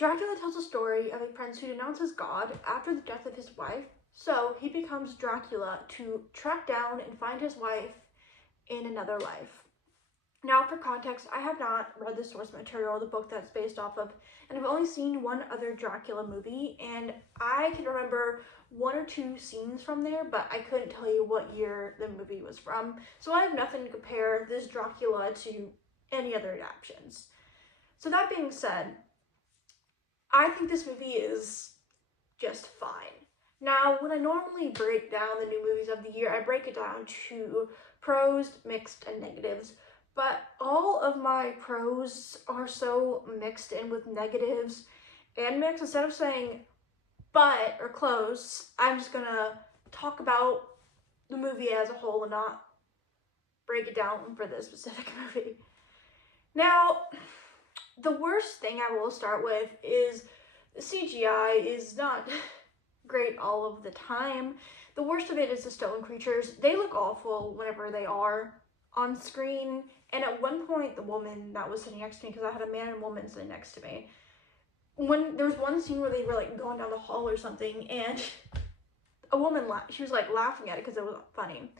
Dracula tells a story of a prince who denounces God after the death of his wife, so he becomes Dracula to track down and find his wife in another life. Now, for context, I have not read the source material, the book that's based off of, and I've only seen one other Dracula movie, and I can remember one or two scenes from there, but I couldn't tell you what year the movie was from, so I have nothing to compare this Dracula to any other adaptations. So that being said, I think this movie is just fine. Now, when I normally break down the new movies of the year, I break it down to pros, mixed, and negatives. But all of my pros are so mixed in with negatives and mixed. Instead of saying but or close, I'm just gonna talk about the movie as a whole and not break it down for this specific movie. Now, the worst thing I will start with is the CGI is not great all of the time. The worst of it is the stone creatures. They look awful whenever they are on screen. And at one point, the woman that was sitting next to me, because I had a man and woman sitting next to me, when there was one scene where they were like going down the hall or something, and a woman she was like laughing at it because it was funny.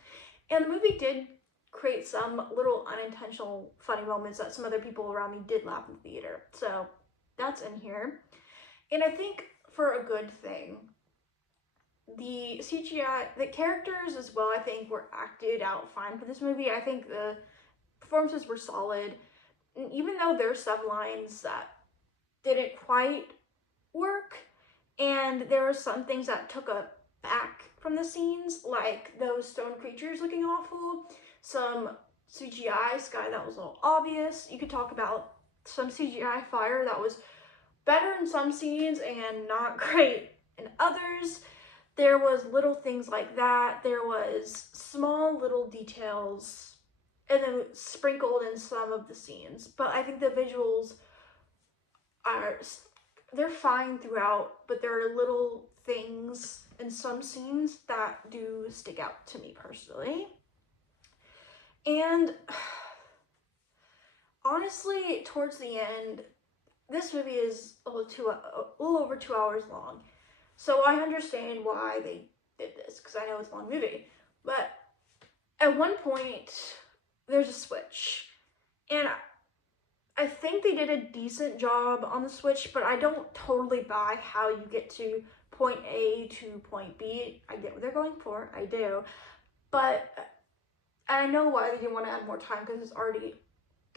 And the movie did create some little unintentional funny moments that some other people around me did laugh in the theater. So that's in here. And I think for a good thing, the CGI, the characters as well, I think were acted out fine for this movie. I think the performances were solid. And even though there's some lines that didn't quite work, and there were some things that took a back from the scenes, like those stone creatures looking awful, some CGI sky that was a little obvious. You could talk about some CGI fire that was better in some scenes and not great in others. There was little things like that. There was small little details and then sprinkled in some of the scenes. But I think the visuals they're fine throughout, but there are little things in some scenes that do stick out to me personally. And honestly, towards the end, this movie is a little over 2 hours long. So I understand why they did this, because I know it's a long movie. But at one point, there's a switch. And I think they did a decent job on the switch, but I don't totally buy how you get to point A to point B. I get what they're going for, I do. But I know why they didn't want to add more time, because it's already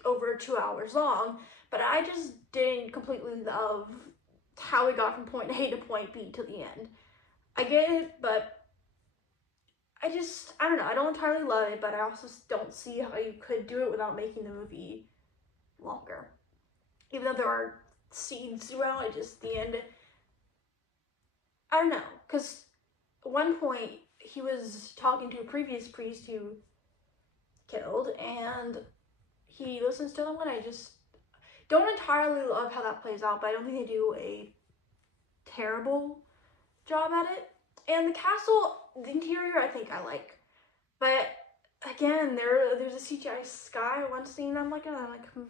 over 2 hours long. But I just didn't completely love how we got from point A to point B to the end. I get it, but I don't know. I don't entirely love it, but I also don't see how you could do it without making the movie longer. Even though there are scenes throughout, the end, I don't know. Because at one point, he was talking to a previous priest who killed, and he listens to them, and I just don't entirely love how that plays out, but I don't think they do a terrible job at it. And the castle, the interior, I think I like. But again, there's a CGI sky one scene I'm looking at, I'm like, do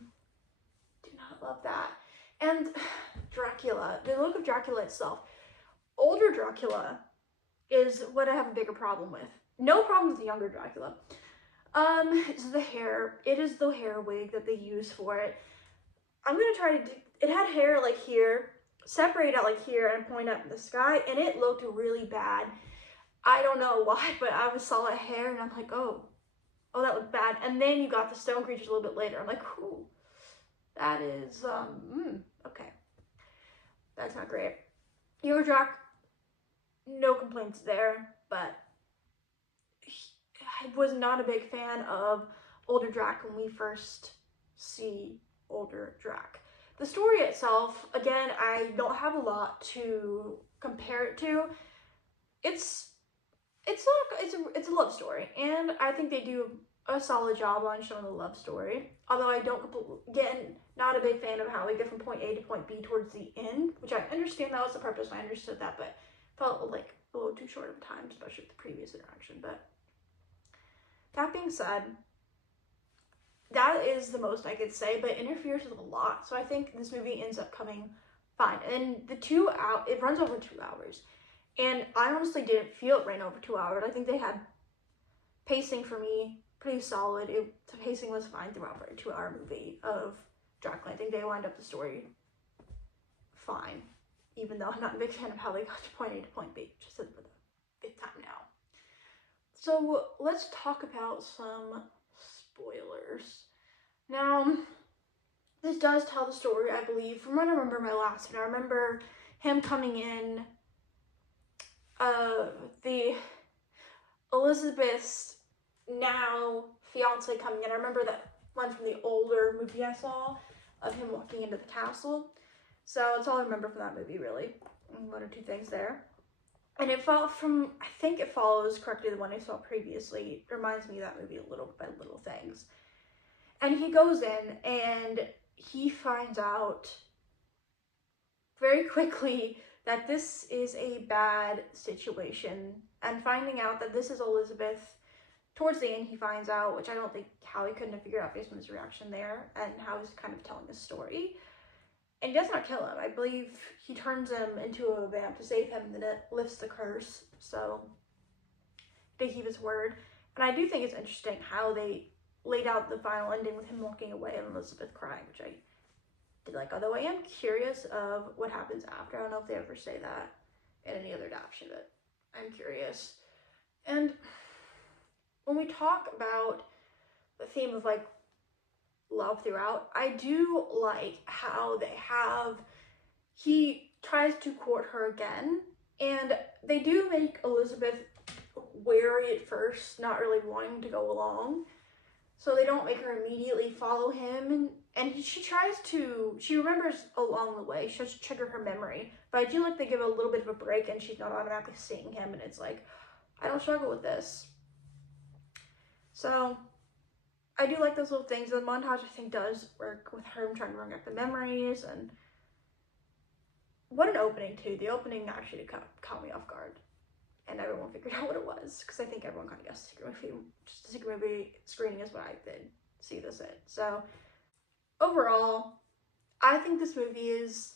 not love that. And Dracula, the look of Dracula itself. Older Dracula is what I have a bigger problem with. No problem with the younger Dracula. It's the hair. It is the hair wig that they use for it. I'm gonna try to do, it had hair like here, separate out like here and point up in the sky, and it looked really bad. I don't know why, but I saw that hair and I'm like, oh, that looked bad. And then you got the stone creatures a little bit later. I'm like, ooh, that is, okay. That's not great. Younger Drac, no complaints there, but I was not a big fan of older Drac when we first see older Drac. The story itself, again, I don't have a lot to compare it to. It's a love story, and I think they do a solid job on showing the love story. Although I don't, again, not a big fan of how we get from point A to point B towards the end, which I understand that was the purpose. I understood that, but felt like a little too short of time, especially with the previous interaction. But that being said, that is the most I could say, but it interferes with a lot. So I think this movie ends up coming fine. And it runs over 2 hours. And I honestly didn't feel it ran over 2 hours. I think they had pacing for me pretty solid. The pacing was fine throughout for a 2-hour movie of Dracula. I think they lined up the story fine, even though I'm not a big fan of how they got to point A to point B, just for the 5th time now. So let's talk about some spoilers. Now, this does tell the story, I believe, from what I remember my last one. I remember him coming in, the Elizabeth's now fiance coming in. I remember that one from the older movie I saw of him walking into the castle. So that's all I remember from that movie, really. 1 or 2 things there. And I think it follows correctly the one I saw previously. It reminds me of that movie a little by little things. And he goes in and he finds out very quickly that this is a bad situation. And finding out that this is Elizabeth, towards the end he finds out, which I don't think how he couldn't have figured out based on his reaction there and how he's kind of telling his story. And he does not kill him. I believe he turns him into a vamp to save him, and then it lifts the curse. So they keep his word. And I do think it's interesting how they laid out the final ending with him walking away and Elizabeth crying, which I did like. Although I am curious of what happens after. I don't know if they ever say that in any other adaptation, but I'm curious. And when we talk about the theme of like love throughout, I do like how he tries to court her again, and they do make Elizabeth wary at first, not really wanting to go along, so they don't make her immediately follow him, and she remembers along the way. She has to trigger her memory, but I do like they give a little bit of a break and she's not automatically seeing him, and it's like, I don't struggle with this. So I do like those little things. The montage, I think, does work with her trying to bring back the memories. And what an opening, too. The opening actually caught me off guard. And everyone figured out what it was. Because I think everyone kind of guessed the secret movie screening is what I did see this in. So, overall, I think this movie is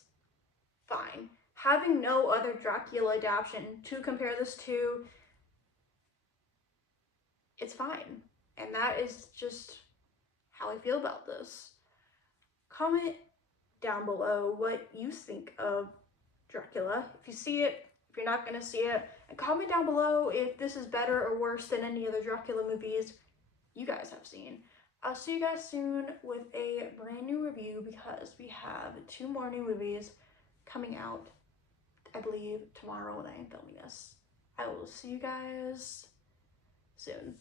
fine. Having no other Dracula adaptation to compare this to, it's fine. And that is just how I feel about this. Comment down below what you think of Dracula. If you see it, if you're not going to see it. And comment down below if this is better or worse than any other Dracula movies you guys have seen. I'll see you guys soon with a brand new review because we have 2 more new movies coming out, I believe, tomorrow when I am filming this. I will see you guys soon.